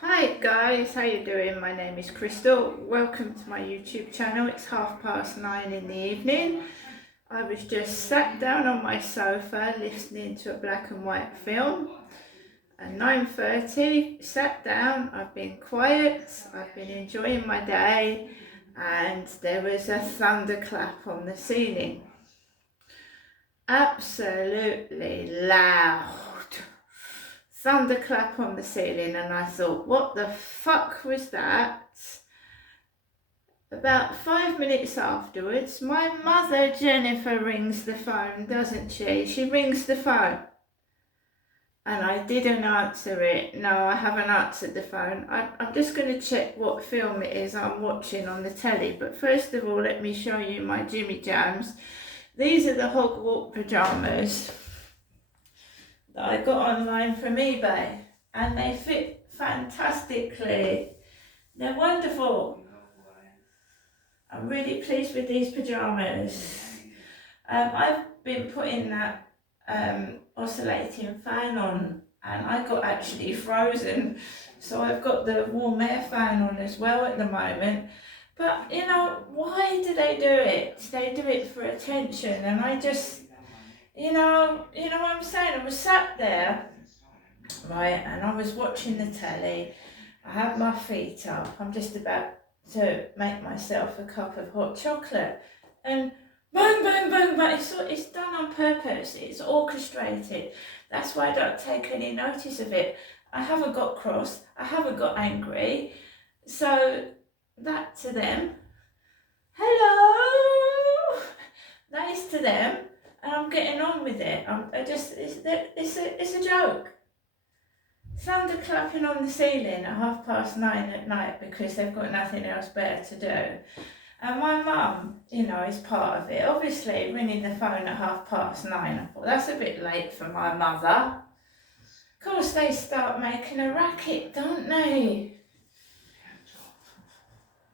Hi guys, how you doing? My name is Crystal. Welcome to my YouTube channel. It's 9:30 in the evening. I was just sat down on my sofa listening to a black and white film. At 9:30, sat down, I've been quiet, I've been enjoying my day, and there was a thunderclap on the ceiling. Absolutely loud thunderclap on the ceiling, and I thought, what the fuck was that? About 5 minutes afterwards, my mother Jennifer rings the phone, doesn't she? She rings the phone. And I didn't answer it. No, I haven't answered the phone. I'm just going to check what film it is I'm watching on the telly. But first of all, let me show you my Jimmy Jams. These are the Hogwarts pyjamas that I got online from eBay, and they fit fantastically. They're wonderful. I'm really pleased with these pyjamas. I've been putting that oscillating fan on, and I got actually frozen, so I've got the warm air fan on as well at the moment. But you know, why do they do it? They do it for attention, and I just, you know what I'm saying? I was sat there, right, and I was watching the telly. I have my feet up. I'm just about to make myself a cup of hot chocolate, and bang, bang, bang, bang. It's done on purpose. It's orchestrated. That's why I don't take any notice of it. I haven't got cross. I haven't got angry. So that to them. Hello. Nice to them. And I'm getting on with it. It's a joke. Thunder clapping on the ceiling at 9:30 at night because they've got nothing else better to do. And my mum, is part of it. Obviously, ringing the phone at 9:30, I thought that's a bit late for my mother. Of course, they start making a racket, don't they?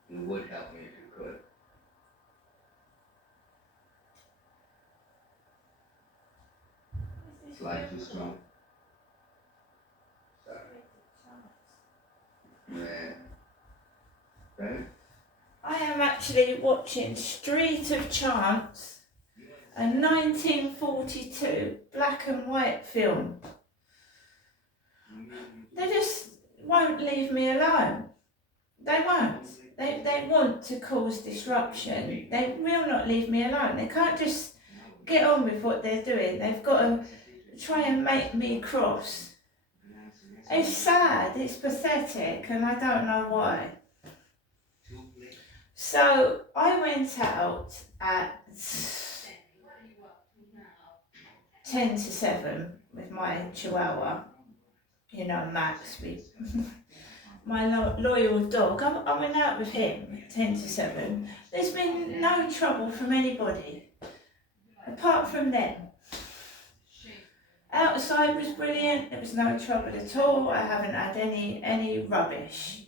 You would help me if you could. It's life too strong. Sorry. Yeah. Right? I am actually watching Street of Chance, a 1942 black and white film. They just won't leave me alone. They won't. They want to cause disruption. They will not leave me alone. They can't just get on with what they're doing. They've got to try and make me cross. It's sad, it's pathetic, and I don't know why. So I went out at 6:50 with my chihuahua, Max, my loyal dog. I went out with him at 6:50. There's been no trouble from anybody, apart from them. Outside was brilliant, there was no trouble at all. I haven't had any rubbish,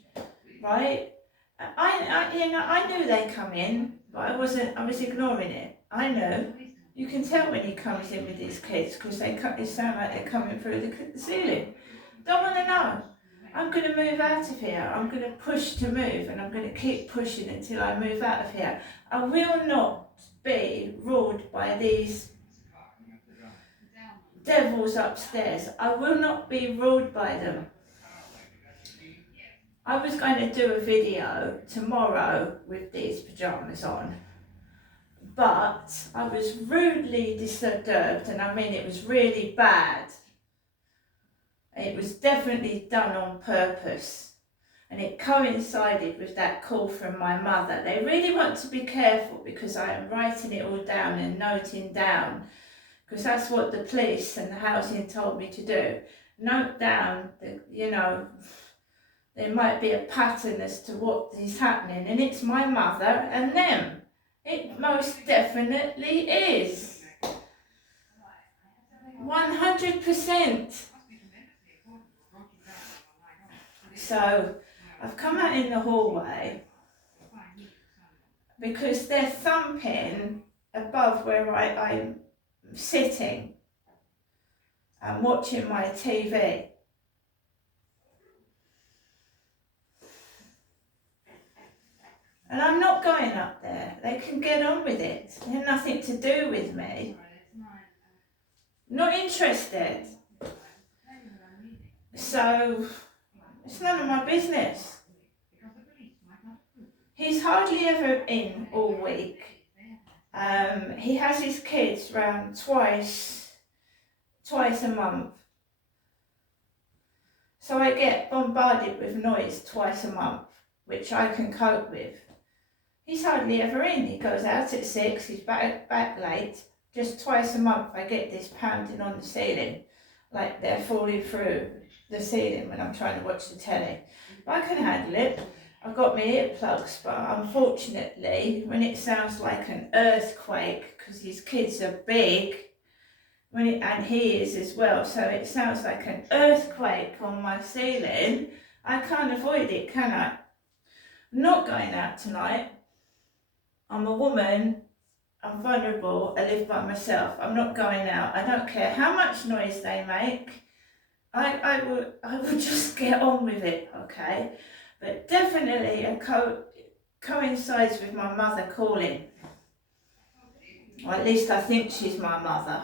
right? I knew they'd come in, but I was ignoring it. I know. You can tell when he comes in with his kids because they sound like they're coming through the ceiling. Don't want to know. I'm going to move out of here. I'm going to push to move, and I'm going to keep pushing until I move out of here. I will not be ruled by these devils upstairs. I will not be ruled by them. I was going to do a video tomorrow with these pyjamas on, but I was rudely disturbed, and I mean it was really bad. It was definitely done on purpose, and it coincided with that call from my mother. They really want to be careful because I am writing it all down and noting down, because that's what the police and the housing told me to do. Note down that, there might be a pattern as to what is happening, and it's my mother and them. It most definitely is. 100%. So I've come out in the hallway because they're thumping above where I'm sitting and watching my TV. And I'm not going up there. They can get on with it. They have nothing to do with me. Not interested. So, it's none of my business. He's hardly ever in all week. He has his kids round twice a month. So I get bombarded with noise twice a month, which I can cope with. He's hardly ever in. He goes out at 6, he's back late. Just twice a month I get this pounding on the ceiling, like they're falling through the ceiling when I'm trying to watch the telly. But I can handle it. I've got my earplugs, but unfortunately, when it sounds like an earthquake, because his kids are big, and he is as well, so it sounds like an earthquake on my ceiling, I can't avoid it, can I? I'm not going out tonight. I'm a woman, I'm vulnerable, I live by myself. I'm not going out. I don't care how much noise they make. I will just get on with it, okay? But definitely it coincides with my mother calling. Or at least I think she's my mother.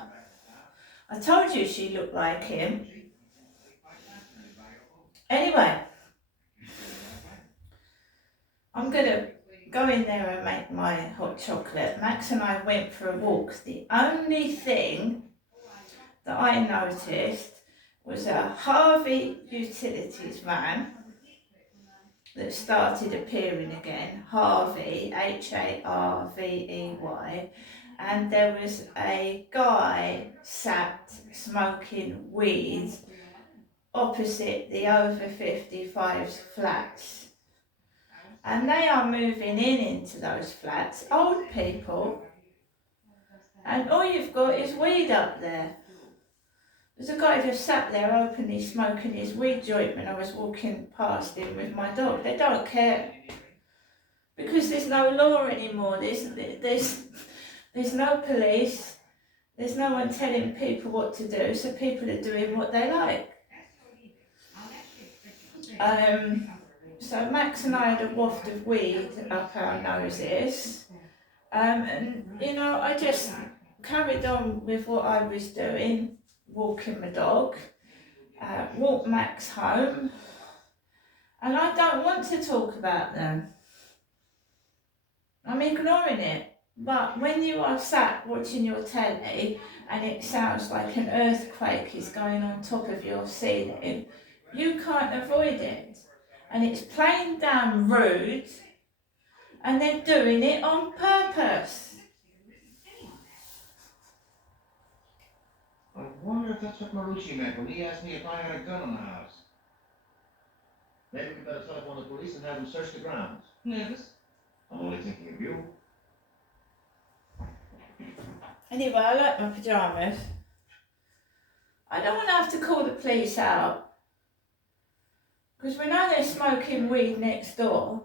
I told you she looked like him. Anyway, I'm going to go in there and make my hot chocolate. Max and I went for a walk. The only thing that I noticed was a Harvey Utilities van that started appearing again. Harvey, Harvey, and there was a guy sat smoking weed opposite the over 55s flats. And they are moving into those flats, old people, and all you've got is weed up there. There's a guy just sat there openly smoking his weed joint when I was walking past him with my dog. They don't care, because there's no law anymore. There's no police, there's no one telling people what to do, so people are doing what they like. So Max and I had a waft of weed up our noses, and you know, I just carried on with what I was doing, walking my dog, walked Max home, and I don't want to talk about them. I'm ignoring it. But when you are sat watching your telly and it sounds like an earthquake is going on top of your ceiling, you can't avoid it. And it's plain damn rude, and they're doing it on purpose. I wonder if that's what Marucci meant when he asked me if I had a gun in the house. Maybe we better telephone the police and have them search the grounds. Nervous? I'm only thinking of you. Anyway, I like my pyjamas. I don't want to have to call the police out, because we know they're smoking weed next door.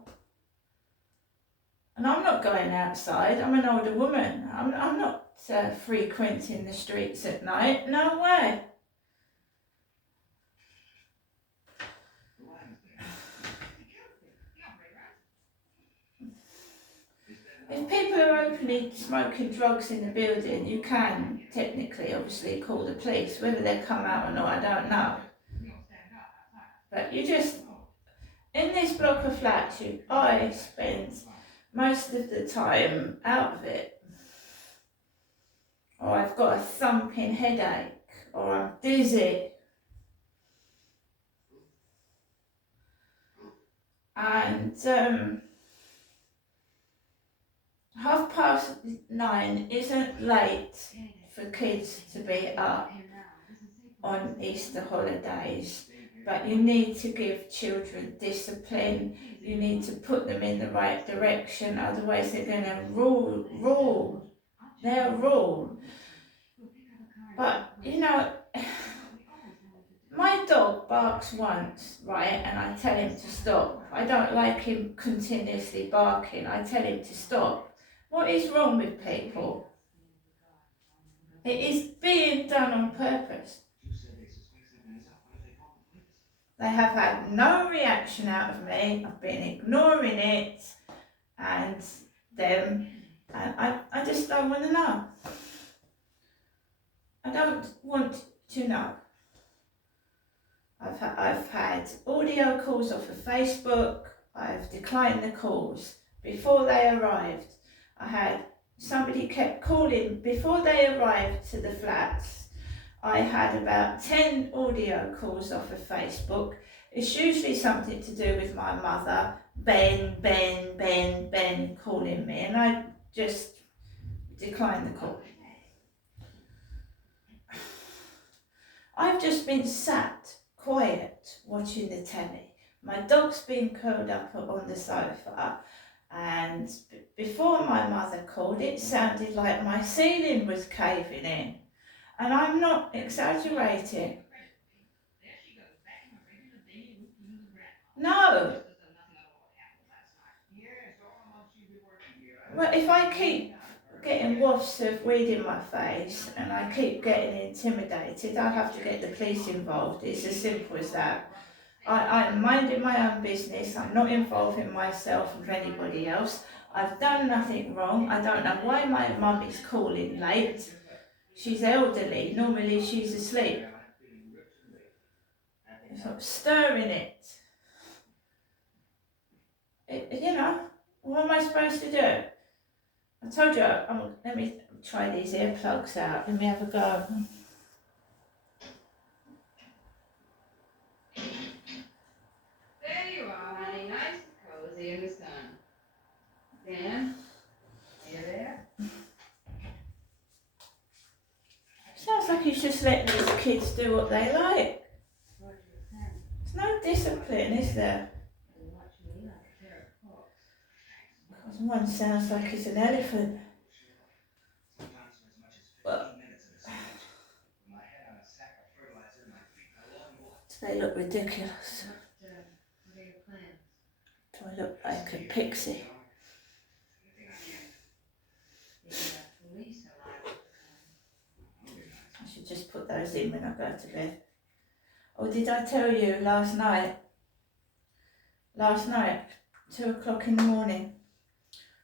And I'm not going outside. I'm an older woman. I'm not frequenting the streets at night. No way. If people are openly smoking drugs in the building, you can technically, obviously, call the police. Whether they come out or not, I don't know. But you just, in this block of flats, I spend most of the time out of it. Or I've got a thumping headache, or I'm dizzy. And 9:30 isn't late for kids to be up on Easter holidays, but you need to give children discipline. You need to put them in the right direction, otherwise they're going to rule. They'll rule. But, you know, my dog barks once, right, and I tell him to stop. I don't like him continuously barking. I tell him to stop. What is wrong with people? It is being done on purpose. They have had no reaction out of me. I've been ignoring it, and them, and I just don't want to know. I don't want to know. I've had audio calls off of Facebook. I've declined the calls before they arrived. I had somebody kept calling before they arrived to the flats. I had about 10 audio calls off of Facebook. It's usually something to do with my mother, Ben calling me, and I just declined the call. I've just been sat quiet watching the telly. My dog's been curled up on the sofa, and before my mother called, it sounded like my ceiling was caving in. And I'm not exaggerating. No. Well, if I keep getting wafts of weed in my face and I keep getting intimidated, I'll have to get the police involved. It's as simple as that. I'm minding my own business. I'm not involving myself with anybody else. I've done nothing wrong. I don't know why my mum is calling late. She's elderly. Normally she's asleep. Stop stirring it. You know, what am I supposed to do? I told you, let me try these earplugs out. Let me have a go. There you are, honey, nice and cozy in the sun. Dan, are you there? Sounds like he's just letting these kids do what they like. There's no discipline, is there? Because one sounds like he's an elephant. But they look ridiculous. Do I look like a pixie? I should just put those in when I go to bed. Oh, did I tell you last night, 2 o'clock in the morning,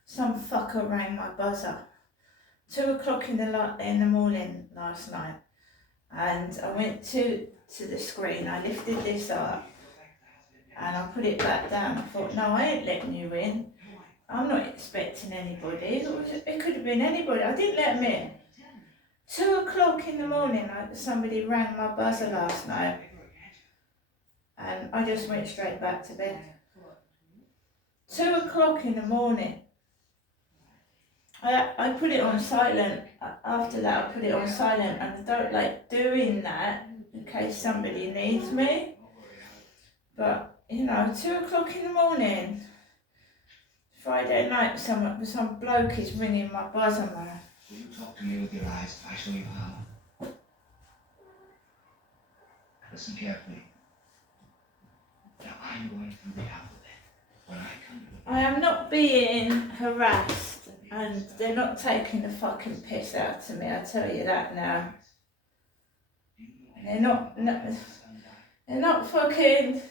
some fucker rang my buzzer. 2 o'clock in the morning last night, and I went to the screen. I lifted this up and I put it back down. I thought, no, I ain't letting you in. I'm not expecting anybody. It could have been anybody. I didn't let them in. 2 o'clock in the morning, somebody rang my buzzer last night, and I just went straight back to bed. 2 o'clock in the morning. I put it on silent. After that, I put it on silent, and I don't like doing that in case somebody needs me. But, you know, 2 o'clock in the morning, Friday night, some bloke is ringing my buzzer, man. Will you talk to me with your eyes? I show you how. Listen carefully. Now I'm going through the alphabet. When I come to the... I am not being harassed, and they're not taking the fucking piss out of me, I tell you that now. They're not fucking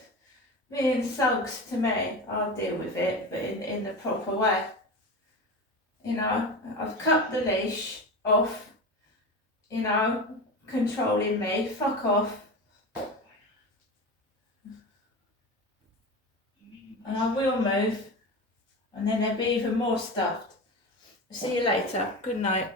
being thugs to me. I'll deal with it, but in the proper way. You know, I've cut the leash off, you know, controlling me, fuck off. And I will move, and then there'll be even more stuffed. See you later. Good night.